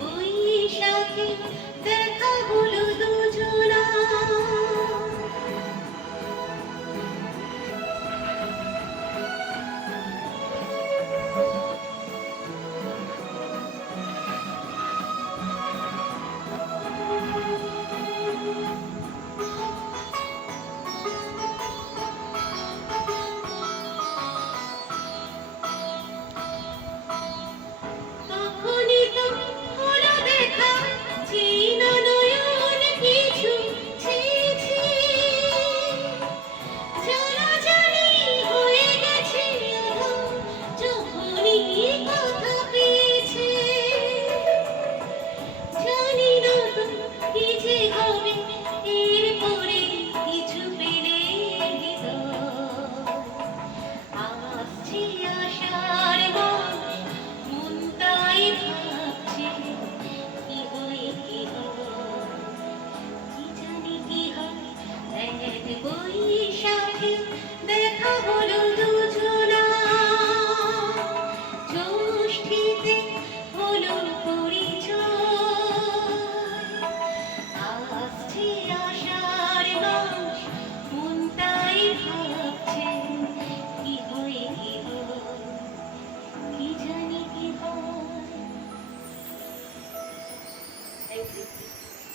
বৈশাখী দেখা হলো দুজনা। তখনই তো হলো দেখা, চেনা নয়ন কিছু ছি ছি, জানাজানি হয়ে গেছে আধার, যখনই কথা পেয়েছে। জানি না তো কি যে হবে এরপরে, কিছু পেলে হৃদয় আসছে আশার মাস, মন তাই ভাবছে কি হয় কি হয়, কি জানি কি হয়। এক বৈশাখী দেখা হলো দুজনা, জ্যৈষ্ঠীতে হলো পরিচয়। আসছে আষাঢ় মাস, মন তাই ভাবছে কি হয় কি হয়, কি জানি কি হয়। Thank you.